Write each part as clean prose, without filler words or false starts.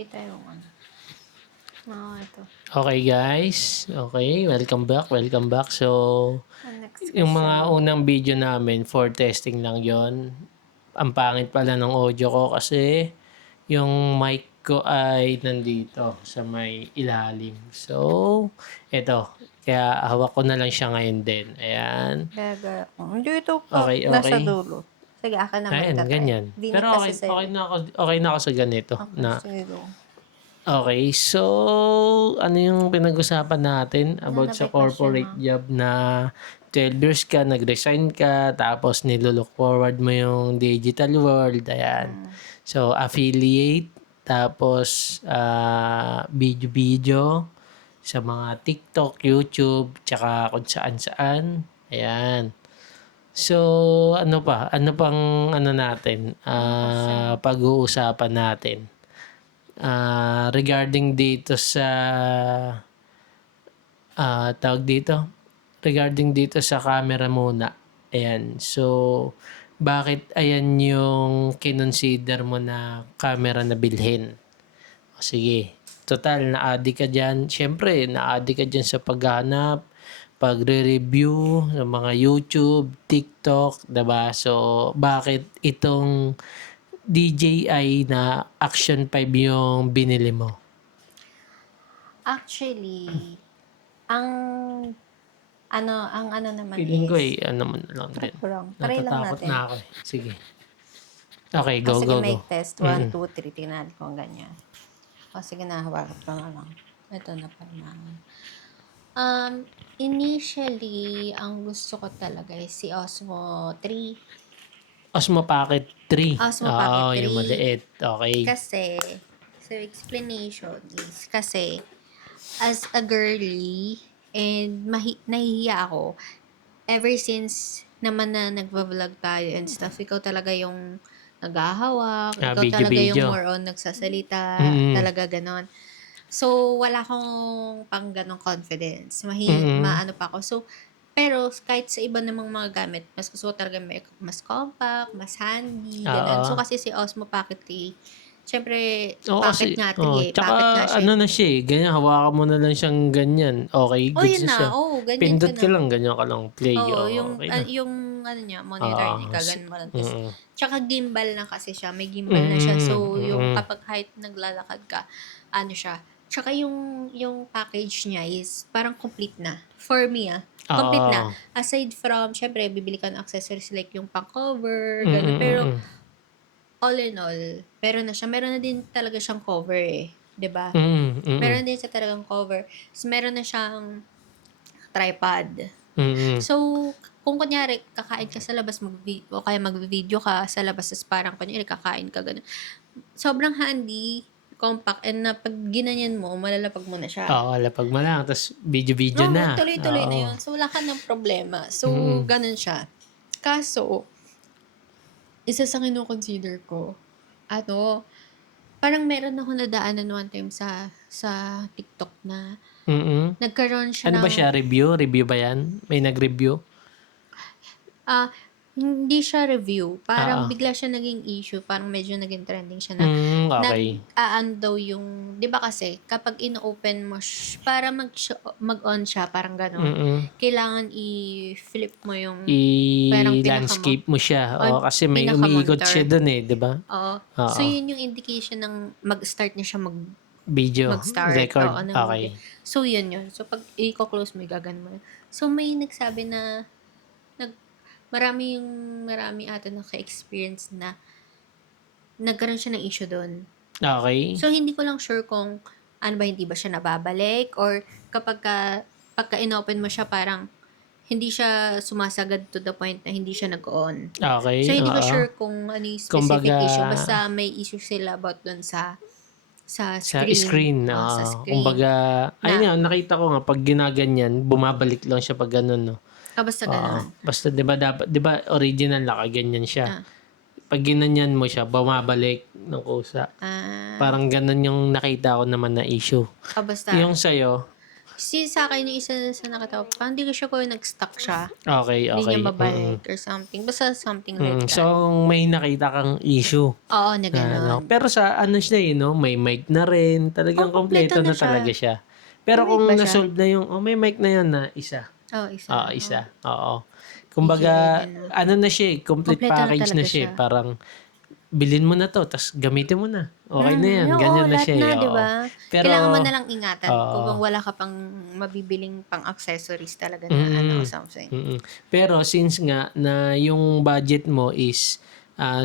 Kita yung ano. Ito. Okay guys, okay, welcome back. So, Next yung mga question. unang video namin for testing lang yon. Ang pangit pala ng audio ko kasi yung mic ko ay nandito sa may ilalim. So, eto. Kaya hawak ko na lang siya ngayon din. Ayan. Gagaya ko. Hindi ito pa. Okay, Nasa okay. dulo. Sige, akin na Ayan, magta-try. ganyan. Dinig Pero kasi okay, sa'yo. okay na ako sa ganito. Okay, sige go. Okay, so ano yung pinag-usapan natin about sa May question, corporate ha? job na 12 years ka, nag-resign ka, tapos nilook forward mo yung digital world, ayan. So, affiliate, tapos video-video sa mga TikTok, YouTube, tsaka kung saan-saan, ayan. So, ano pa? Ano pang ano natin? Pag-uusapan natin regarding dito sa tawag dito regarding dito sa camera muna. Ayan. So, bakit ayan yung kinonsider mo na camera na bilhin? O sige. Total, na-addict ka dyan. Siyempre, na-addict ka dyan sa paghanap, pagre-review sa mga YouTube, TikTok, diba? So, bakit itong DJI na Action 5 yung binili mo? Actually, ang ano naman Feeling ko is, ano mo na lang din. try lang Natatakot natin. na ako eh. Sige. Okay, O go, sige, go, go. make test. 1, 2, 3. Tingnan ko ganyan. O sige na, hawakan ko na lang. Ito na pa naman. Initially, ang gusto ko talaga is si Osmo 3. Osmo Pocket 3. Osmo Oo, Pocket yung 3. maliit. Okay. Kasi, so explanation is, kasi, as a girly, and nahihiya ako, ever since naman na nagva-vlog tayo and stuff, ikaw talaga yung naghahawak, ikaw talaga yung Video-video. more on nagsasalita, Mm-mm. talaga ganon. So, wala akong pang ganong confidence. Mm-mm. Maano pa ako. So, pero kahit sa iba namang mga gamit, mas gusto ko talaga mas compact, mas handy, ganun. So, Oo. kasi si Osmo Pocket 3, syempre, Oo pocket kasi, nga 3 eh. tsaka Pocket nga siya. ano na siya eh, ganyan, hawakan mo na lang siyang ganyan. Okay, Oh, goods yun na siya. na. Oh, ganyan Pindot siya ka na. lang, ganyan ka lang, play. Oo, Okay na. yung ano niya, monitor niya, kaganon mo lang. Mm-mm. Tsaka gimbal na kasi siya. May gimbal na siya. So, yung Mm-mm. kapag kahit naglalakad ka, ano siya. Tsaka yung package niya is parang complete na. For me, complete na. Oo. Aside from, syempre, bibili ka ng accessories like yung pang-cover, gano'n. Pero, all in all, meron na siya. Meron na din talaga siyang cover eh. 'Di ba? Meron din siya talagang cover. So, meron na siyang tripod. So, kung kunyari, kakain ka sa labas, o kaya mag-video ka sa labas, tas parang kunyari, kakain ka, ganun. Sobrang handy, compact, and na pag ginanyan mo, malalapag mo na siya. Oo, lapag mo lang. Tapos video-video Oo, na. tuloy-tuloy na Oo. yun. So, wala ka ng problema. So, ganun siya. Kaso, isa sa kino-consider ko, parang meron ako nadaanan one time sa TikTok na nagkaroon siya Ano ng... ba siya? Review? Review ba yan? May nag-review? Hindi siya review. Parang Oo. bigla siya naging issue. Parang medyo naging trending siya na Okay. nag-aan daw yung... Di ba kasi, kapag ino-open mo, para mag-on siya, parang gano'n, kailangan i-flip mo yung parang I-landscape mo siya. Oo, kasi may umiikot pinaka-monitor. siya dun eh, di ba? Oo. Oo. So, yun yung indication ng mag-start na siya Video. mag-start. Record. Oo, ng Okay. video. So, yun. So, pag i-close mo, gagano mo. So, may nagsabi na marami ata naka-experience na nagkaroon siya ng issue doon. Okay. So, hindi ko lang sure kung ano ba, hindi ba siya nababalik or pagka in-open mo siya, parang hindi siya sumasagad to the point na hindi siya nag-on. Okay. So, hindi ko Oo. sure kung ano yung specific Kumbaga, issue. Basta may issue sila about doon sa sa screen. screen. Sa Oo. screen. Kumbaga, ayun nga, nakita ko nga, pag ginaganyan, bumabalik lang siya pag ganun, no? Basta Oo. ganun. Basta 'di ba dapat 'di ba original nakaganyan siya. Ah. Pag ginanyan mo siya, bumabalik ng kusa. Parang ganun yung nakita ko naman na issue. Basta. Yung sa'yo, Sa akin yung isa sa nakatawa, parang hindi ko sure kung nag-stuck siya. Okay, Hindi okay. niya mabalik or something. Basta something like So, that. may nakita kang issue. Oo, na Na, gano'n. pero sa ano siya may mic na rin. Talagang Kompleto kompleto na na siya. talaga siya. Pero May mic kung ba siya? na-solve na yung, may mic na yun na isa. Isa. Oo, isa. Oo. Kumbaga, DJI na. ano na siya complete Kompleto na package na talaga siya. siya. Parang, bilhin mo na to, tas gamitin mo na. Okay na yan. Oo, Ganyan na lahat siya na, di oo. ba? Pero, Kailangan mo na lang ingatan kung oo. wala ka pang mabibiling pang accessories talaga na ano, something. Pero since nga na yung budget mo is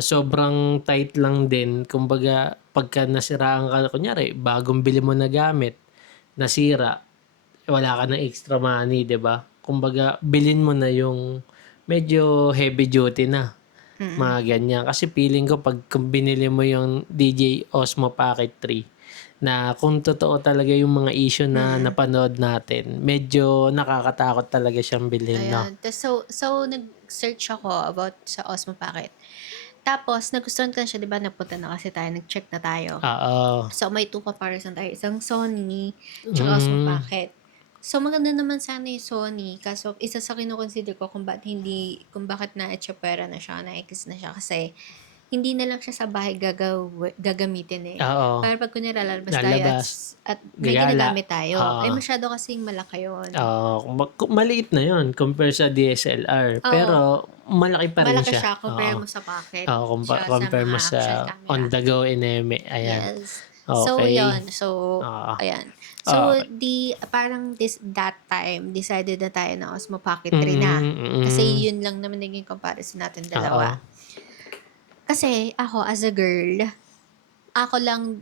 sobrang tight lang din, kumbaga pagka nasiraan ka, kunyari bagong bili mo na gamit, nasira, wala ka ng extra money, 'di ba? Kumbaga bilhin mo na yung medyo heavy duty na. Mga ganyan. Kasi feeling ko pag kung binili mo yung DJI Osmo Pocket 3 na kung totoo talaga yung mga issue na napanood natin, medyo nakakatakot talaga siyang bilhin, no? Ayan. So, nag-search ako about sa Osmo Pocket. Tapos, nagustuhan ko na siya, di ba? Napunta na kasi tayo, nag-check na tayo. Oo. So, may two comparison tayo. Isang Sony, tsaka Osmo Pocket. So, maganda naman sana yung Sony. Kaso, isa sa kinukonsider ko kung bakit na-echopera na siya, na-X na siya. Kasi, hindi na lang siya sa bahay gagamitin eh. Oo. Para pag kunyari lalabas tayo Lalabas. at may Gagala. ginagamit tayo. Oo. Ay, masyado kasing malaki yun. Maliit na yon compare sa DSLR. Oo. Pero malaki pa rin Malaki siya. siya compare mo sa pocket. Oo, compare mga mo action sa camera. on the go ineme. Ayan. Yes. Okay. So, yun. So, Oo. ayan. So, Okay. parang that time, decided na tayo na Osmo Pocket 3 na. Kasi yun lang naman naging comparison natin dalawa. Kasi, ako, as a girl,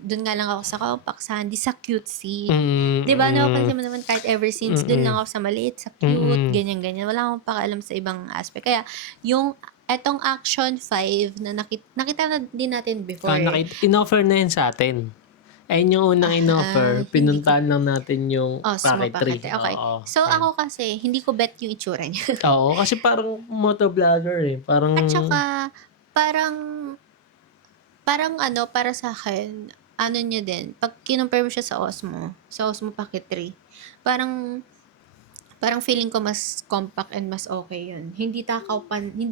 dun nga lang ako sa compact sandy, sa cutesy. Diba, napapansin mo naman kahit ever since, dun lang ako sa maliit, sa cute, ganyan-ganyan. Wala akong pakialam sa ibang aspect. Kaya, etong Action 5 na nakita na din natin before. In-offer na yun sa atin. Ayun yung unang in-offer. Pinuntahan lang natin yung Osmo Pocket 3. Pocket. Okay. Oo. So, Ayan. ako kasi, hindi ko bet yung itsura niya. Oo, kasi parang motovlogger eh. Parang, At saka, parang para sa akin, ano niya din, pag kinumpare mo siya sa Osmo Pocket 3, parang feeling ko mas compact and mas okay yun. Hindi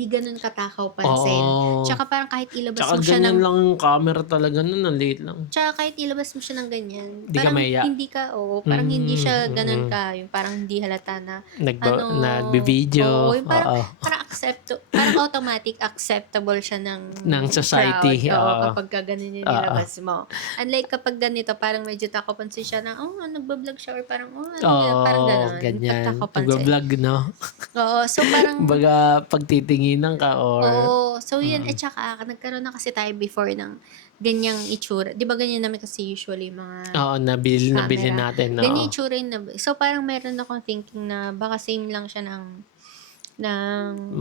ganun katakaw pansin. Oo. Tsaka parang kahit ilabas Tsaka mo siya ganyan ng... lang yung camera talaga nun. Ang liit lang. Tsaka kahit ilabas mo siya ng ganyan, Di ka parang maya. parang hindi siya ganun ka, yung parang hindi halata na, Nagbi-video. yung parang automatic acceptable siya ng Society. crowd. Oo. Kapag ka ganun yung nilabas mo. Unlike kapag ganito, parang medyo takapansin siya na, nagbablog siya or parang, parang ganun. Ganyan. Pagtakapansin. Nagbablog, no? Oo, so parang, Baga, pagtitinginan ka or... so yun, at saka, nagkaroon na kasi tayo before ng ganyang itsura. Di ba ganyan namin kasi usually mga nabili camera. natin. Ganyan itsura yung so parang meron akong thinking na baka same lang siya ng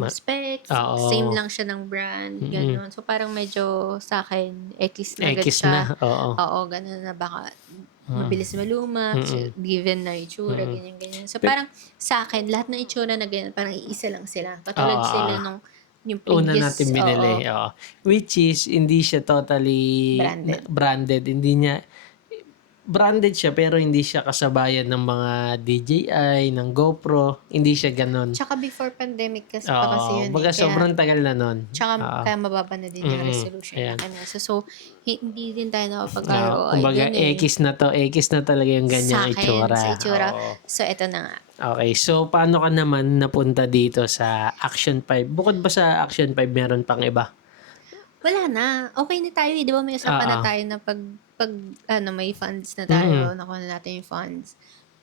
specs, same lang siya ng brand, gano'n. So parang medyo sa akin, X na agad X siya. na, oo. Oo, gano'n na baka mabilis maluma, given na itsura, ganyan-ganyan. So parang sa akin, lahat ng itsura na ganyan, parang iisa lang sila. Katulad sila nung yung previous. Una natin binili. Which is, hindi siya totally branded. Hindi niya, branded siya pero hindi siya kasabayan ng mga DJI, ng GoPro. Hindi siya ganun. Tsaka before pandemic kasi pa kasi yun. Baga sobrang tagal na nun. Tsaka kaya mababa na din yung resolution niya. So, hindi din tayo nakapag-ROI. Kumbaga, X na to. X na talaga yung ganyang itsura. Sa itsura. So, eto na nga. Okay. So, paano ka naman napunta dito sa Action 5? Bukod ba sa Action 5, meron pang iba? Wala na. Okay na tayo. Di ba may usapan na tayo na pag may funds na tayo, nakuha na natin yung funds.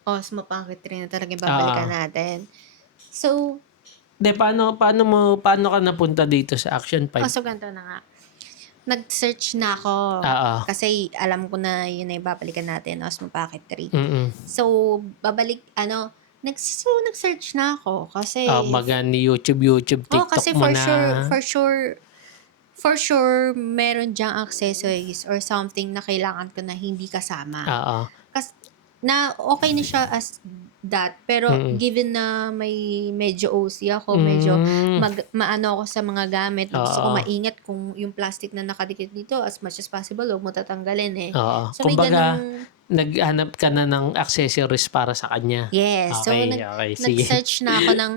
Osmo Pocket 3 na talaga babalikan natin. So, paano ka napunta dito sa Action 5? so ganito na nga. Nag-search na ako. Kasi alam ko na yun ay babalikan natin, Osmo Pocket 3. So, nag-search na ako. Kasi, baga ni YouTube, TikTok kasi mo na. for sure, meron dyang accessories or something na kailangan ko na hindi kasama. Kasi, okay na siya as that. Pero, given na may medyo OC ako, medyo maano ako sa mga gamit. Gusto ko maingat kung yung plastic na nakadikit dito, as much as possible, huwag mo tatanggalin eh. So, kumbaga, naghanap ka na ng accessories para sa kanya. Yes. So, Okay, okay. Sige. nag-search na ako ng,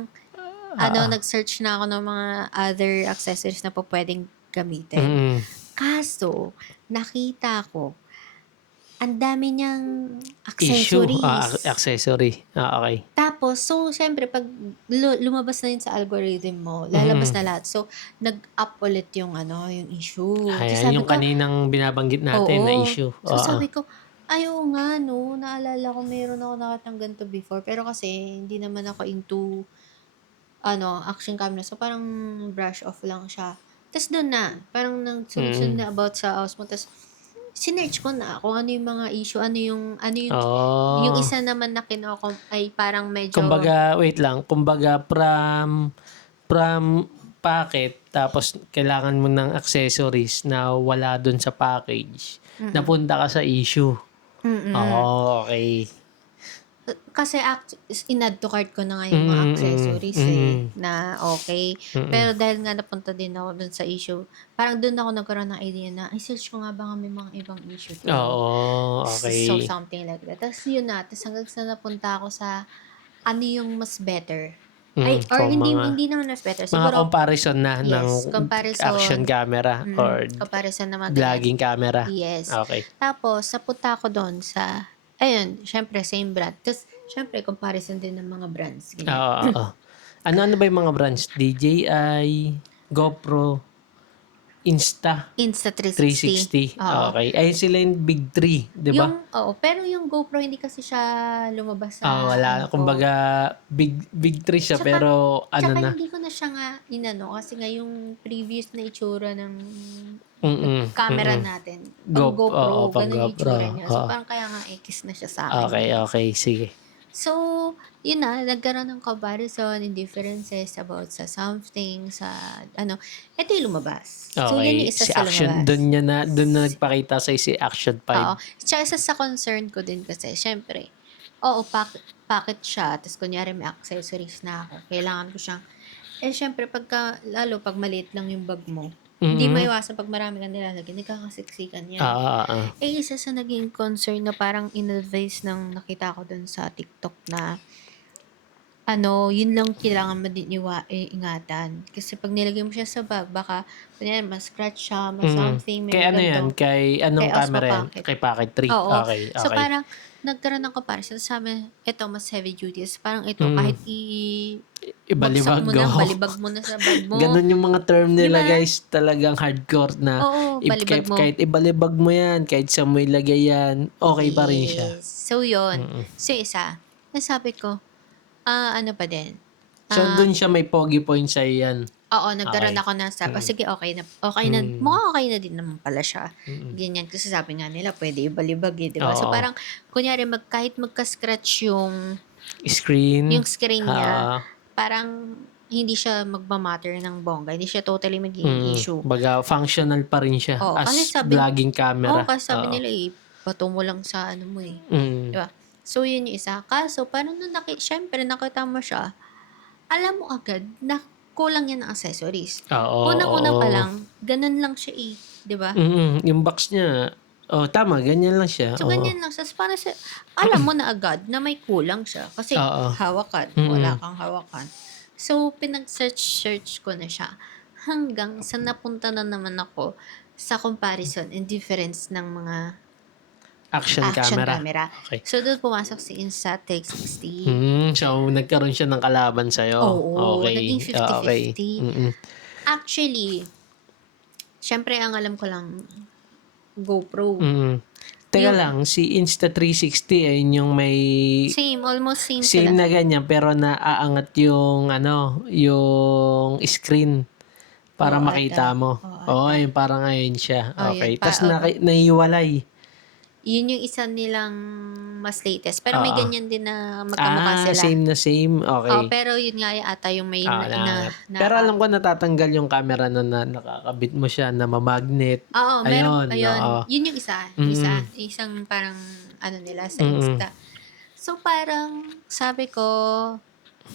Oo. nag-search na ako ng mga other accessories na po pwedeng gamitin. Mm. Kaso, nakita ko, ang dami niyang Issue. accessories. Accessory. Okay. Tapos, so, syempre, pag lumabas na yun sa algorithm mo, lalabas na lahat. So, nag-up ulit yung, yung issue. Tapos Ayan, sabi yung ko, kaninang binabanggit natin na oo. issue. So, Oo. sabi ko, oo nga, no, naalala ko, meron ako nakatang ganito before. Pero kasi, hindi naman ako into, action camera. So, parang brush off lang siya. Tapos doon na, parang nang sunod-sunod na about sa Osmo. Tapos, sinearch ko na kung ano yung mga issue, ano yung Oh. isa naman na kinoko ay parang medyo, Kumbaga, wait lang. Kumbaga, from packet, tapos kailangan mo ng accessories na wala dun sa package. Napunta ka sa issue. Oh, okay. kasi in-add to cart ko na nga yung mga accessories na okay. Pero dahil nga napunta din ako dun sa issue, parang dun ako nagkaroon ng idea na, search ko nga ba may mga ibang issue to. Oo, okay. So, something like that. Tapos yun na. Tapos hanggang sa napunta ako sa ano yung mas better. Or hindi naman mas better. Mga Siguro, comparison na ng comparison. action camera or Comparison na mga vlogging camera. Yes. Okay. Tapos, napunta ako doon sa, ayun, syempre, same brand. Tapos, syempre, comparison din ng mga brands. Ganyan. Oo. Ano ba yung mga brands? DJI, GoPro, Insta360. Oo. Okay. Ayun sila yung big three, di ba? Pero yung GoPro, hindi kasi siya lumabas sa, Wala. Kumbaga, big three siya, Tsaka- pero ano Tsaka na. hindi ko na siya nga kasi nga yung previous na itsura ng camera natin. Pang GoPro, pang ganun yung GoPro. itsura niya. So, Oo. parang kaya nga X na siya sa akin. Okay. Sige. So, yun na, nagkaroon ng comparison and differences about sa something, sa ito yung lumabas. So, yun yung isa si sa Action, lumabas. doon na nagpakita sa si Action 5. Oo. Tsaka isa sa concern ko din kasi, syempre, packet siya, tapos kunyari may accessories na ako, kailangan ko siyang, syempre, lalo pag maliit lang yung bag mo, hindi maiwasan pag marami kang nilalagay, nagkakasiksikan yan. Isa sa naging concern na parang in-advise ng nakita ko dun sa TikTok na yun lang kailangan mo din ingatan. Kasi pag nilagay mo siya sa bag, baka kunyari mas-scratch siya, something, may Kay ano yan? ganito. Kay anong Kay Osmo camera yan? Pocket. Kay Pocket 3? Oo. Okay. So, parang nagkaroon ng comparison. Sabi, ito, mas heavy duty. So, parang ito, kahit Ibalibag bagsak mo na, balibag mo na sa bag mo. Ganun yung mga term nila, Diba? guys. Talagang hardcore na. Oo, balibag mo. Kahit ibalibag mo yan, kahit sa mo ilagay yan, okay pa rin siya. So, yun. So, isa, nasabi ko, ano pa din. So, dun siya may pogi points sa'yo yan. Oo, nagkaroon ako na sabi, sige, okay na, mukhang okay na din naman pala siya. Ganyan, kasi sabi nga nila, pwede ibalibag di ba? So, Oo. parang, kunyari, kahit magka-scratch yung Screen. screen niya, parang, hindi siya magmamatter ng bongga. Hindi siya totally magiging issue. Baga, functional pa rin siya Oo, as kasi vlogging camera. kasi sabi nila, bato mo lang sa mo Mm. Diba? So, yun yung isa. Kaso, parang syempre, nakita mo siya, alam mo agad na kulang yan ng accessories. Oo. Unang-una pa lang, ganun lang siya diba? Yung box niya, tama, ganyan lang siya. So, ganyan lang. So, parang alam mo na agad na may kulang siya. Kasi, hawakan. Wala kang hawakan. So, pinag-search ko na siya. Hanggang sa napunta na naman ako sa comparison and difference ng mga action camera. Okay. So, doon pumasok si Insta360. So, nagkaroon siya ng kalaban sa'yo. Oo, Okay. naging 50-50. Okay. Actually, syempre, ang alam ko lang, GoPro. Teka lang, si Insta360 ay yung may Almost same same sila. na ganyan pero naaangat yung yung screen para makita mo. Yung parang ayun siya. Okay. Tapos nahiwalay. Yun yung isa nilang mas latest. Pero may ganyan din na magkamukha sila. Same na same. Okay. Pero yun nga ata yung may pero alam ko natatanggal yung camera na nakakabit mo siya na mamagnet. Oo, meron. Ayun. Oo. Yun yung isa. Isang parang nila sa Insta. So, parang sabi ko,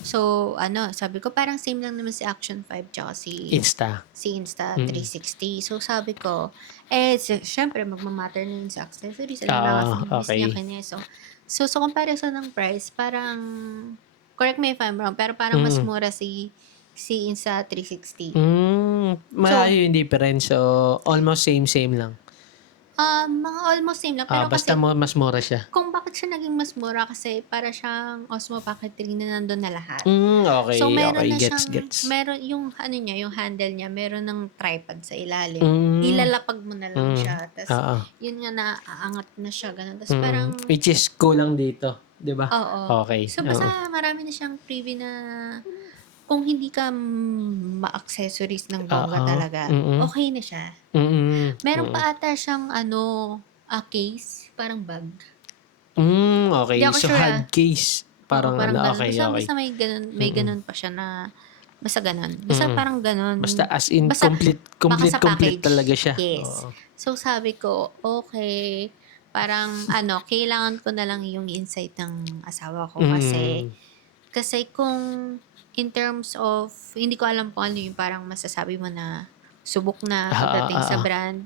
So, sabi ko parang same lang naman si Action 5 tsaka Insta. si Insta Mm. 360. So, sabi ko, syempre, magmamatter na yun sa accessories. Alam na kasi yung business niya Okay. kineso. So, sa comparison ng price, parang, correct me if I'm wrong, pero parang mas Mm. mura si Insta 360. Malayo So, yung difference. So, almost same lang. mga almost same lang. Pero Basta kasi, mas mura siya. kung bakit siya naging mas mura kasi para siyang Osmo Pocket 3 na nandun na lahat. So, Okay, meron okay. na Gets, siyang, gets. meron yung niya, yung handle niya, meron ng tripod sa ilalim. Mm. Ilalapag mo na lang siya. Tapos, Oo. yun nga naaangat na siya, ganun. Tapos parang, Which is kulang dito. 'Di ba? oo. Okay. So, Oo. basta marami na siyang preview na kung hindi ka ma-accessories ng bongga Oo. talaga, Mm. okay na siya. Mm. Meron Mm. pa ata siyang case, parang bag. Okay. Hindi ako So, sure hard case. Oo, Parang parang ganun. okay, Basta, okay. basta may Mm. ganun pa siya na, basta ganun. Basta Mm. parang ganun. Basta as in Basta, baka sa complete talaga package. siya. Yes. Oo. So, sabi ko, okay, parang, kailangan ko na lang yung insight ng asawa ko kasi, Mm. kung in terms of, hindi ko alam kung ano yung parang masasabi mo na subok na pagdating sa Oo. brand.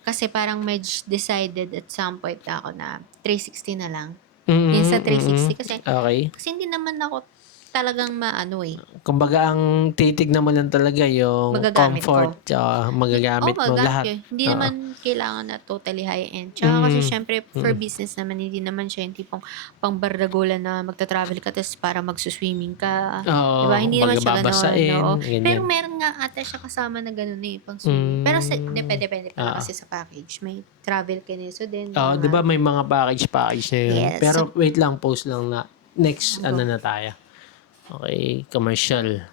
Kasi parang medyo decided at some point na ako na 360 na lang. Yung sa 360 kasi Okay. hindi naman ako talagang Kumbaga ang titignan mo lang talaga yung magagamit comfort, ko. magagamit mo Magagamit ko. lahat. Hindi Oo. naman kailangan na totally high-end. Tsaka kasi syempre for Mm. business naman, hindi naman siya yung tipong pangbardagulan na magta-travel ka tapos para magsuswimming ka. Oo, Diba? Hindi naman kumbaga siya gano'n. babasain, Oo. Pero ganyan. meron nga ata siya kasama na gano'n pang swimming. Pero depende pala Oo. kasi sa package. May travel kineso din. Oo, May 'di ba mga, may mga package na yun. yes. Pero So, wait lang, post lang na next go. na tayo. Okay, commercial.